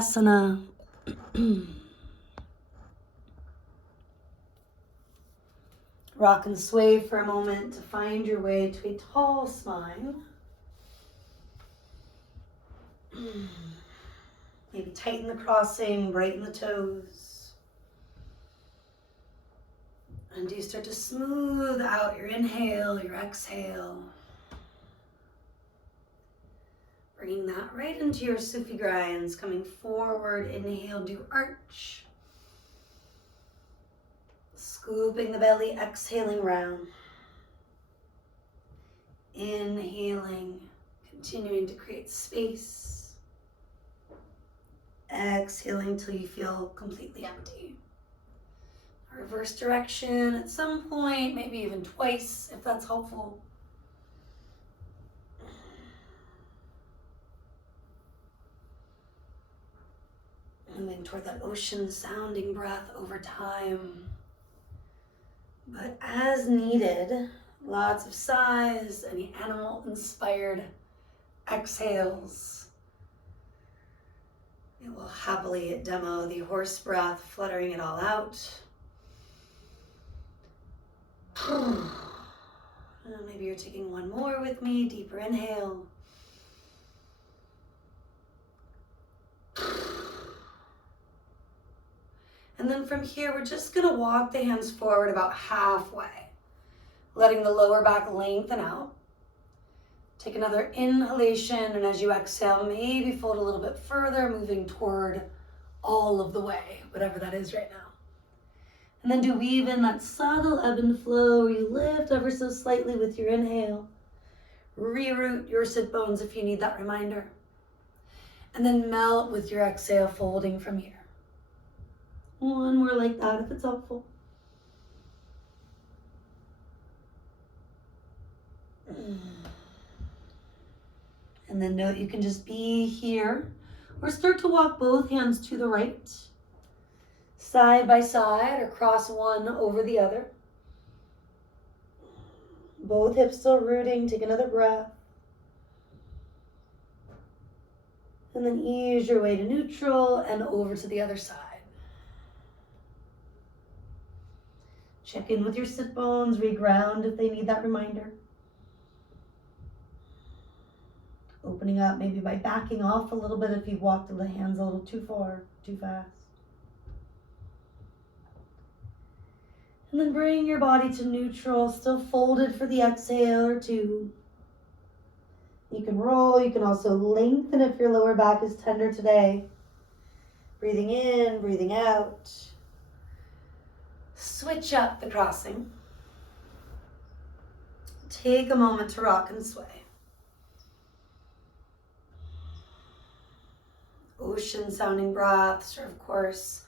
Asana. Rock and sway for a moment to find your way to a tall spine. Maybe tighten the crossing, brighten the toes. And do you start to smooth out your inhale, your exhale. Bringing that right into your Sufi grinds, coming forward, inhale, do arch. Scooping the belly, exhaling round. Inhaling, continuing to create space. Exhaling till you feel completely empty. Reverse direction at some point, maybe even twice if that's helpful. Moving toward that ocean sounding breath over time. But as needed, lots of sighs, any animal inspired exhales. It will happily demo the horse breath, fluttering it all out. And maybe you're taking one more with me, deeper inhale. And then from here, we're just gonna walk the hands forward about halfway, letting the lower back lengthen out. Take another inhalation, and as you exhale, maybe fold a little bit further, moving toward all of the way, whatever that is right now. And then do weave in that subtle ebb and flow where you lift ever so slightly with your inhale. Reroute your sit bones if you need that reminder. And then melt with your exhale, folding from here. One more like that if it's helpful. And then note you can just be here or start to walk both hands to the right, side by side, or cross one over the other. Both hips still rooting. Take another breath. And then ease your way to neutral and over to the other side. Check in with your sit bones, reground if they need that reminder. Opening up maybe by backing off a little bit if you've walked the hands a little too far, too fast. And then bring your body to neutral, still folded for the exhale or two. You can roll, you can also lengthen if your lower back is tender today. Breathing in, breathing out. Switch up the crossing. Take a moment to rock and sway. Ocean sounding breaths, or of course,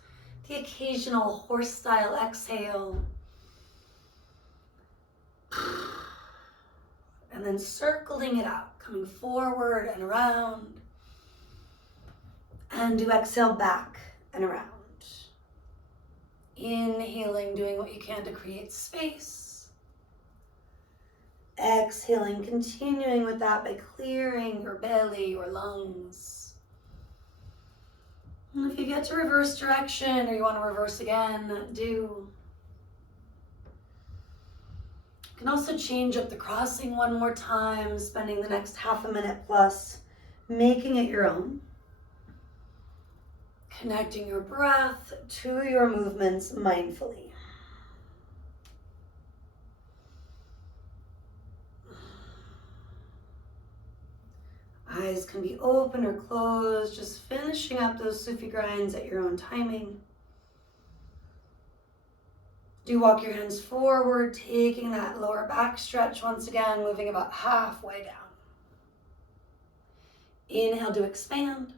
the occasional horse style exhale. And then circling it out, coming forward and around. And do exhale back and around. Inhaling, doing what you can to create space. Exhaling, continuing with that by clearing your belly or lungs. And if you get to reverse direction or you want to reverse again, do. You can also change up the crossing one more time, spending the next half a minute plus, making it your own. Connecting your breath to your movements mindfully. Eyes can be open or closed, just finishing up those Sufi grinds at your own timing. Do walk your hands forward, taking that lower back stretch once again, moving about halfway down. Inhale to expand.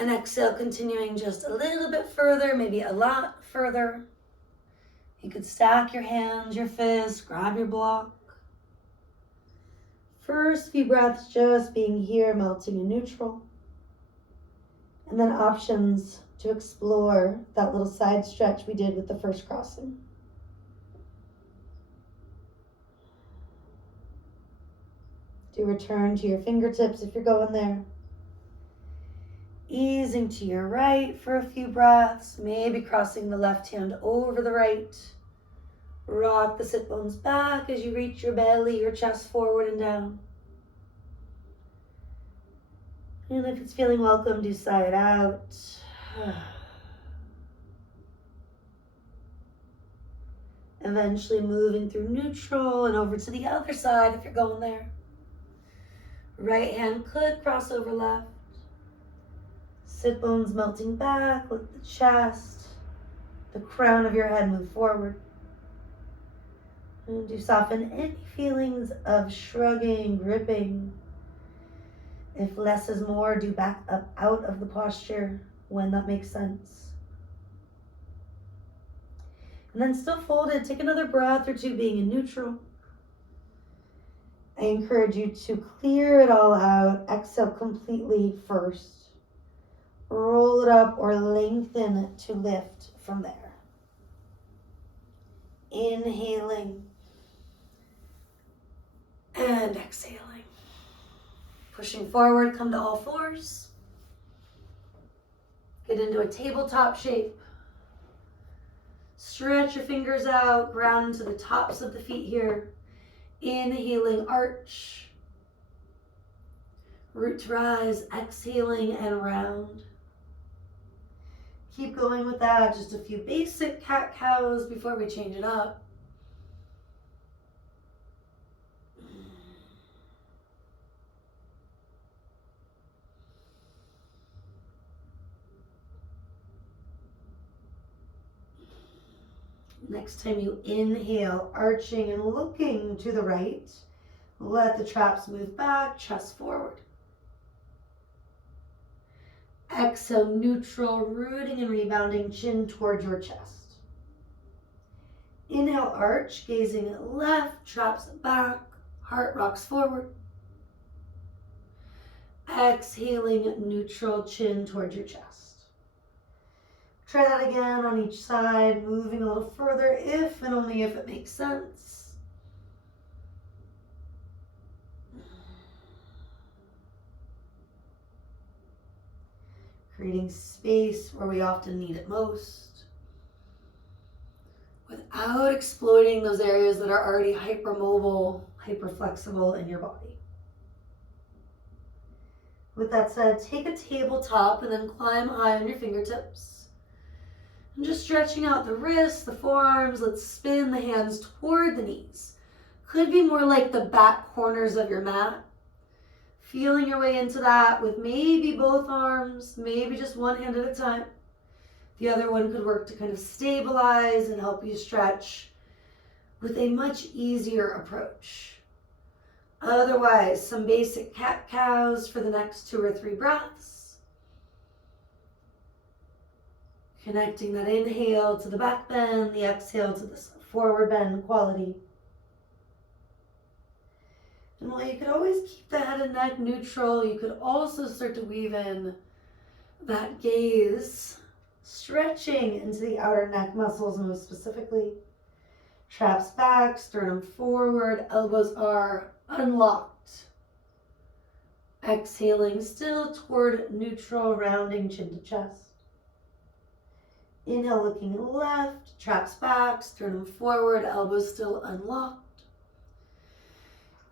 And exhale, continuing just a little bit further, maybe a lot further. You could stack your hands, your fists, grab your block. First few breaths just being here, melting in neutral. And then options to explore that little side stretch we did with the first crossing. Do return to your fingertips if you're going there. Easing to your right for a few breaths, maybe crossing the left hand over the right. Rock the sit bones back as you reach your belly, your chest forward and down. And if it's feeling welcome, do sigh it out. Eventually moving through neutral and over to the other side if you're going there. Right hand could cross over left. Sit bones melting back, let the chest, the crown of your head move forward. And do soften any feelings of shrugging, gripping. If less is more, do back up out of the posture when that makes sense. And then still folded, take another breath or two being in neutral. I encourage you to clear it all out. Exhale completely first. Roll it up or lengthen to lift from there. Inhaling and exhaling. Pushing forward, come to all fours. Get into a tabletop shape. Stretch your fingers out, ground into the tops of the feet here. Inhaling, arch. Root to rise, exhaling and round. Keep going with that. Just a few basic cat-cows before we change it up. Next time you inhale, arching and looking to the right. Let the traps move back, chest forward. Exhale, neutral, rooting and rebounding, chin toward your chest. Inhale, arch, gazing left, traps back, heart rocks forward. Exhaling, neutral, chin toward your chest. Try that again on each side, moving a little further if and only if it makes sense. Creating space where we often need it most, without exploiting those areas that are already hypermobile, hyperflexible in your body. With that said, take a tabletop and then climb high on your fingertips. And just stretching out the wrists, the forearms, let's spin the hands toward the knees. Could be more like the back corners of your mat. Feeling your way into that with maybe both arms, maybe just one hand at a time. The other one could work to kind of stabilize and help you stretch with a much easier approach. Otherwise, some basic cat-cows for the next 2 or 3 breaths. Connecting that inhale to the back bend, the exhale to the forward bend quality. And while you could always keep the head and neck neutral, you could also start to weave in that gaze, stretching into the outer neck muscles most specifically. Traps back, sternum forward, elbows are unlocked. Exhaling still toward neutral, rounding chin to chest. Inhale, looking left, traps back, sternum forward, elbows still unlocked.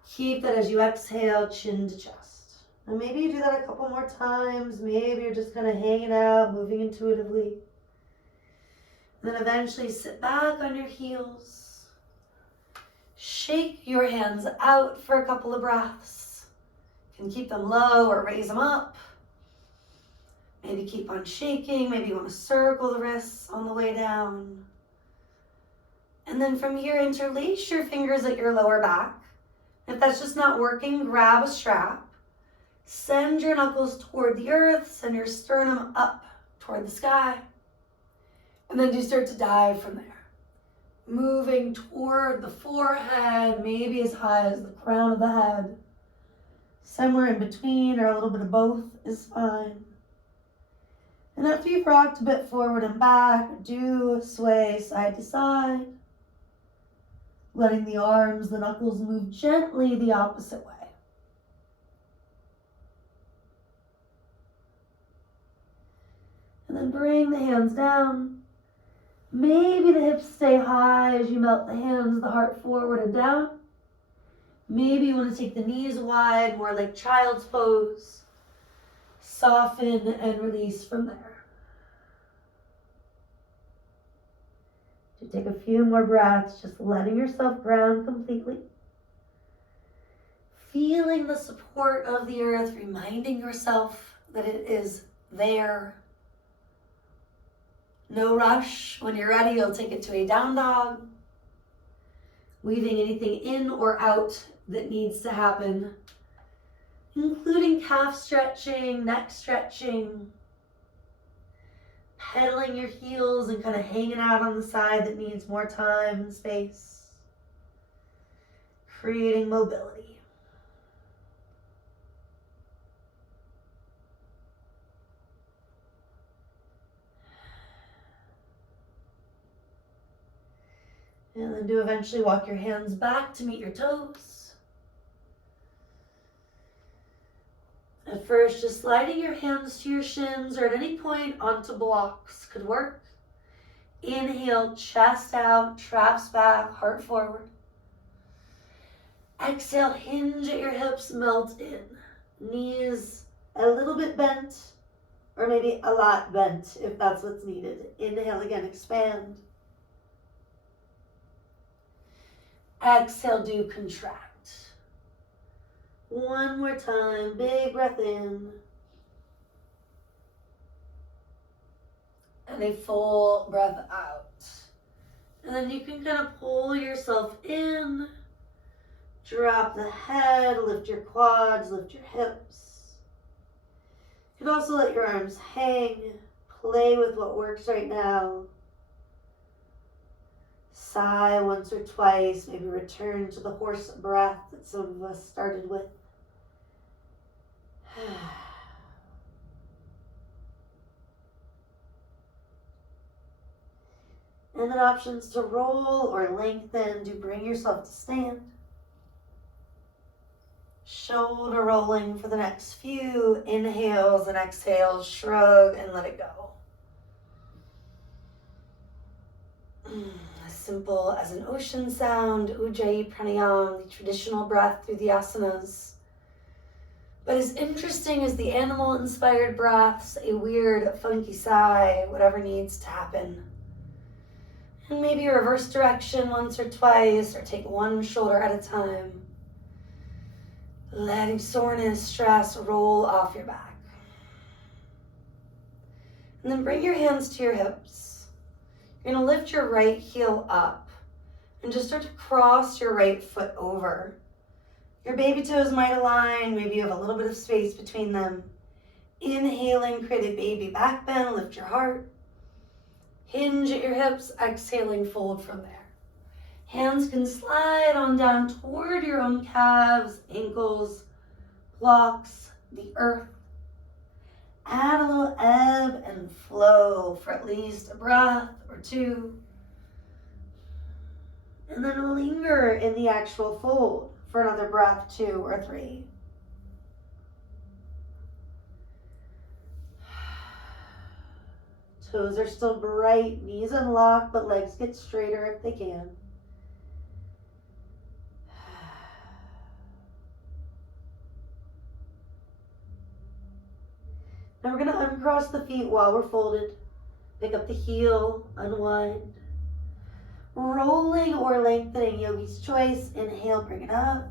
Keep that as you exhale, chin to chest. And maybe you do that a couple more times. Maybe you're just kind of hanging out, moving intuitively. And then eventually sit back on your heels. Shake your hands out for a couple of breaths. You can keep them low or raise them up. Maybe keep on shaking. Maybe you want to circle the wrists on the way down. And then from here, interlace your fingers at your lower back. If that's just not working, grab a strap. Send your knuckles toward the earth. Send your sternum up toward the sky. And then do start to dive from there. Moving toward the forehead, maybe as high as the crown of the head. Somewhere in between or a little bit of both is fine. And after you've rocked a bit forward and back, do sway side to side. Letting the arms, the knuckles move gently the opposite way. Then bring the hands down. Maybe the hips stay high as you melt the hands, the heart forward and down. Maybe you want to take the knees wide, more like child's pose. Soften and release from there. So take a few more breaths, just letting yourself ground completely. Feeling the support of the earth, reminding yourself that it is there. No rush. When you're ready, you'll take it to a down dog. Weaving anything in or out that needs to happen, including calf stretching, neck stretching, pedaling your heels and kind of hanging out on the side that needs more time and space, creating mobility. And then do eventually walk your hands back to meet your toes. At first, just sliding your hands to your shins or at any point onto blocks could work. Inhale, chest out, traps back, heart forward. Exhale, hinge at your hips, melt in. Knees a little bit bent, or maybe a lot bent if that's what's needed. Inhale again, expand. Exhale, do contract. One more time, big breath in. And a full breath out. And then you can kind of pull yourself in. Drop the head, lift your quads, lift your hips. You can also let your arms hang. Play with what works right now. Sigh once or twice, maybe return to the horse breath that some of us started with. And then options to roll or lengthen. Do bring yourself to stand. Shoulder rolling for the next few inhales and exhales. Shrug and let it go. As simple as an ocean sound, Ujjayi Pranayam, the traditional breath through the asanas. But as interesting as the animal-inspired breaths, a weird, funky sigh, whatever needs to happen. And maybe reverse direction once or twice, or take one shoulder at a time. Letting soreness, stress roll off your back. And then bring your hands to your hips. You're going to lift your right heel up and just start to cross your right foot over. Your baby toes might align, maybe you have a little bit of space between them. Inhaling, create a baby back bend, lift your heart. Hinge at your hips, exhaling, fold from there. Hands can slide on down toward your own calves, ankles, blocks, the earth. Add a little ebb and flow for at least a breath or two. And then linger in the actual fold for another breath, 2 or 3. Toes are still bright, knees unlocked, but legs get straighter if they can. Now we're going to uncross the feet while we're folded. Pick up the heel, unwind. Rolling or lengthening, yogi's choice. Inhale, bring it up.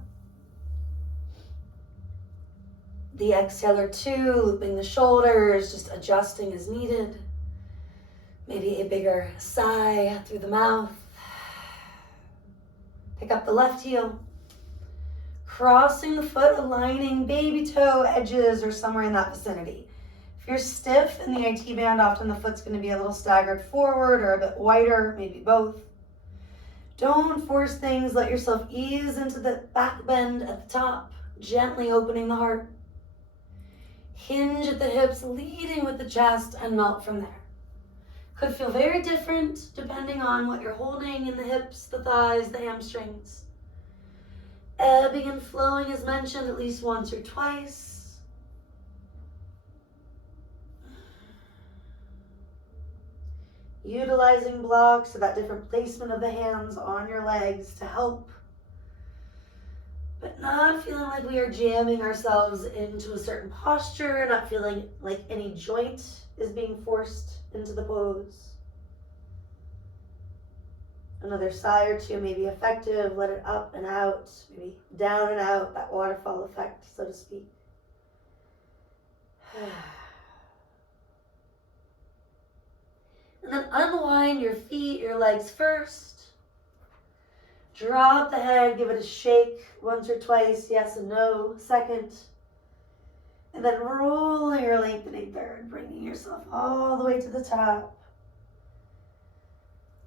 The exhale or 2, looping the shoulders, just adjusting as needed. Maybe a bigger sigh through the mouth. Pick up the left heel. Crossing the foot, aligning baby toe edges or somewhere in that vicinity. If you're stiff in the IT band, often the foot's going to be a little staggered forward or a bit wider, maybe both. Don't force things. Let yourself ease into the back bend at the top, gently opening the heart. Hinge at the hips, leading with the chest, and melt from there. Could feel very different depending on what you're holding in the hips, the thighs, the hamstrings. Ebbing and flowing as mentioned at least once or twice. Utilizing blocks, so that different placement of the hands on your legs to help, but not feeling like we are jamming ourselves into a certain posture, not feeling like any joint is being forced into the pose. Another sigh or two may be effective. Let it up and out, maybe down and out, that waterfall effect, so to speak. And then unwind your feet, your legs first. Drop the head, give it a shake once or twice, yes and no, second. And then rolling your lengthening third, bringing yourself all the way to the top.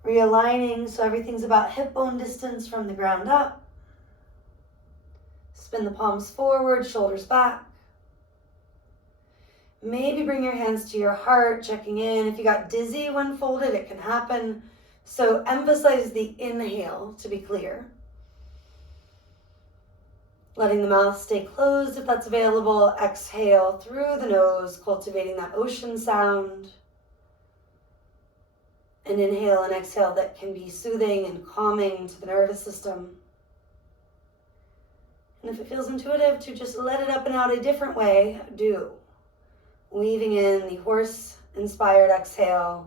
Realigning so everything's about hip bone distance from the ground up. Spin the palms forward, shoulders back. Maybe bring your hands to your heart, checking in. If you got dizzy when folded, it can happen. So emphasize the inhale to be clear. Letting the mouth stay closed if that's available. Exhale through the nose, cultivating that ocean sound. An inhale and exhale that can be soothing and calming to the nervous system. And if it feels intuitive to just let it up and out a different way, do. Weaving in the horse-inspired exhale,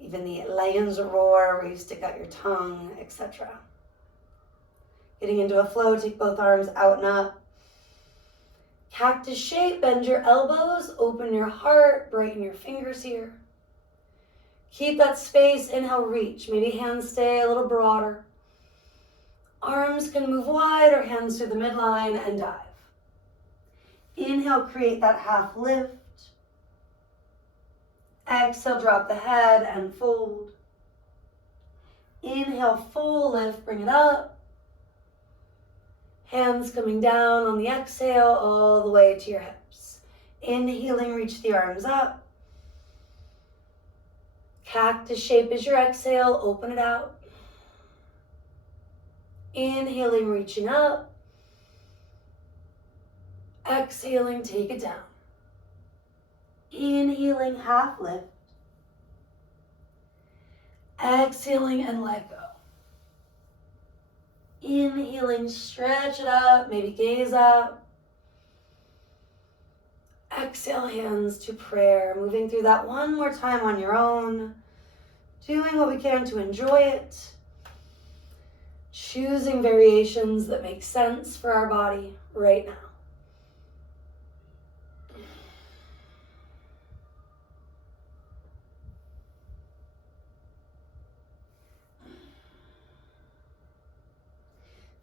even the lion's roar where you stick out your tongue, etc. Getting into a flow, take both arms out and up. Cactus shape, bend your elbows, open your heart, brighten your fingers here. Keep that space, inhale, reach. Maybe hands stay a little broader. Arms can move wide or hands through the midline and dive. Inhale, create that half lift. Exhale, drop the head and fold. Inhale, full lift, bring it up. Hands coming down on the exhale all the way to your hips. Inhaling, reach the arms up. Cactus shape is your exhale, open it out. Inhaling, reaching up. Exhaling, take it down. Inhaling, half lift. Exhaling and let go. Inhaling, stretch it up, maybe gaze up. Exhale, hands to prayer. Moving through that one more time on your own. Doing what we can to enjoy it. Choosing variations that make sense for our body right now.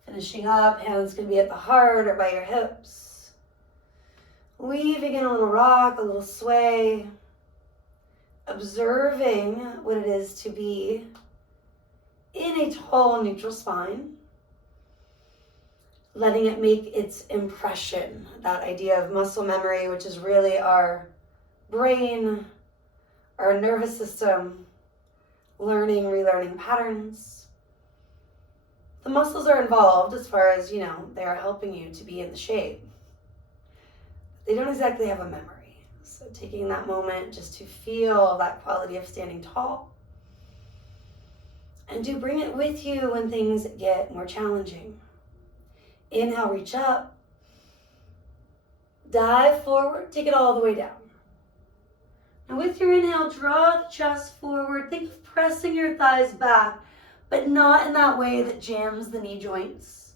Finishing up, hands can be at the heart or by your hips. Weaving in a little rock, a little sway. Observing what it is to be in a tall, neutral spine. Letting it make its impression. That idea of muscle memory, which is really our brain, our nervous system, learning, relearning patterns. The muscles are involved as far as, they are helping you to be in the shape. They don't exactly have a memory. So taking that moment just to feel that quality of standing tall. And do bring it with you when things get more challenging. Inhale, reach up. Dive forward, take it all the way down. Now with your inhale, draw the chest forward. Think of pressing your thighs back, but not in that way that jams the knee joints.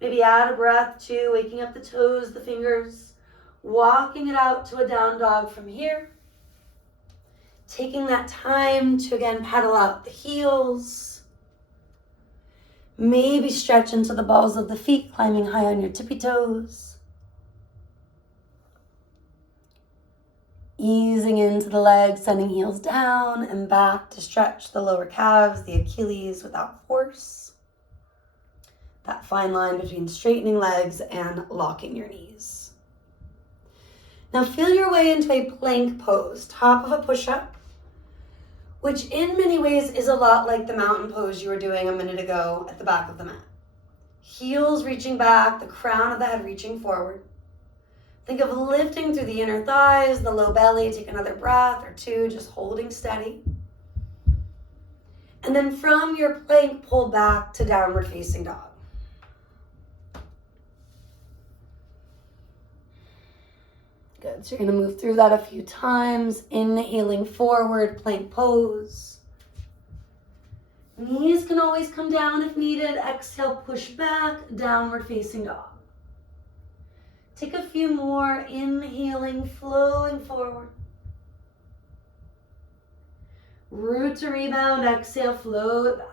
Maybe add a breath too, waking up the toes, the fingers, walking it out to a down dog from here. Taking that time to again pedal out the heels. Maybe stretch into the balls of the feet, climbing high on your tippy toes. Easing into the legs, sending heels down and back to stretch the lower calves, the Achilles without force. That fine line between straightening legs and locking your knees. Now feel your way into a plank pose, top of a push-up, which in many ways is a lot like the mountain pose you were doing a minute ago at the back of the mat. Heels reaching back, the crown of the head reaching forward. Think of lifting through the inner thighs, the low belly. Take another breath or two, just holding steady. And then from your plank, pull back to downward facing dog. Good, so you're gonna move through that a few times. Inhaling forward, plank pose. Knees can always come down if needed. Exhale, push back, downward facing dog. Take a few more, inhaling, flowing forward. Root to rebound, exhale, flow it back.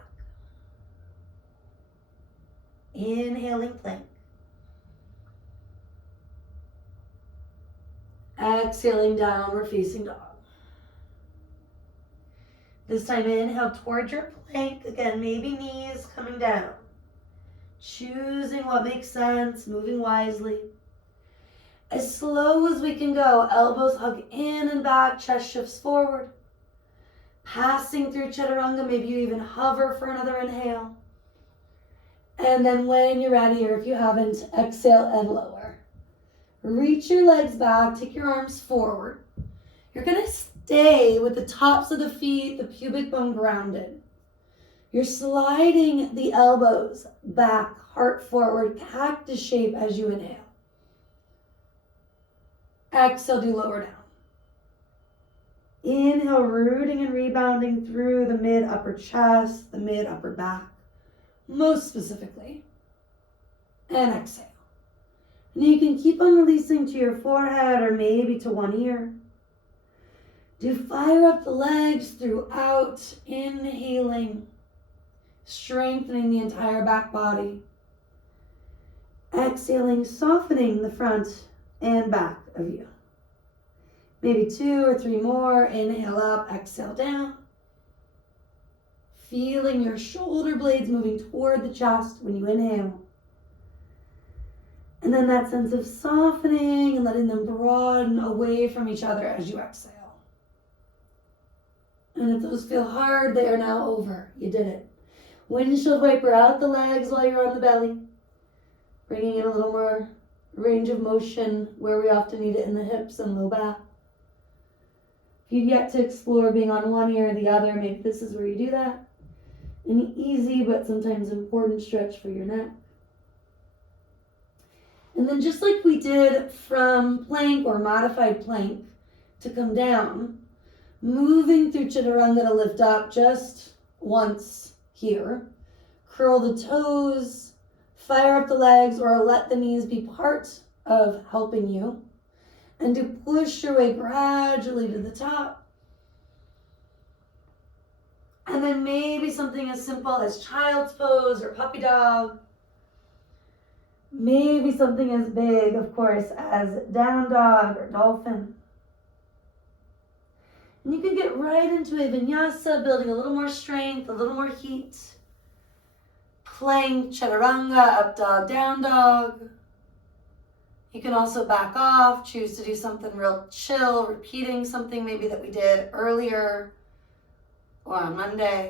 Inhaling, plank. Exhaling, downward facing dog. This time inhale towards your plank. Again, maybe knees coming down. Choosing what makes sense, moving wisely. As slow as we can go, elbows hug in and back, chest shifts forward. Passing through chaturanga, maybe you even hover for another inhale. And then when you're ready, or if you haven't, exhale and lower. Reach your legs back, take your arms forward. You're gonna stay with the tops of the feet, the pubic bone grounded. You're sliding the elbows back, heart forward, cactus shape as you inhale. Exhale, do lower down. Inhale, rooting and rebounding through the mid-upper chest, the mid-upper back, most specifically. And exhale. And you can keep on releasing to your forehead or maybe to one ear. Do fire up the legs throughout, inhaling, strengthening the entire back body. Exhaling, softening the front and back of you. Maybe 2 or 3 more. Inhale up, exhale down. Feeling your shoulder blades moving toward the chest when you inhale. And then that sense of softening and letting them broaden away from each other as you exhale. And if those feel hard, they are now over. You did it. Windshield wiper out the legs while you're on the belly. Bringing in a little more range of motion where we often need it in the hips and low back. If you'd yet to explore being on one ear or the other, maybe this is where you do that. An easy but sometimes important stretch for your neck. And then just like we did from plank or modified plank to come down, moving through chaturanga to lift up just once here. Curl the toes, fire up the legs, or let the knees be part of helping you. And to push your way gradually to the top. And then maybe something as simple as child's pose or puppy dog. Maybe something as big, of course, as down dog or dolphin. And you can get right into a vinyasa, building a little more strength, a little more heat. Plank, chaturanga, up dog, down dog. You can also back off, choose to do something real chill, repeating something maybe that we did earlier or on Monday.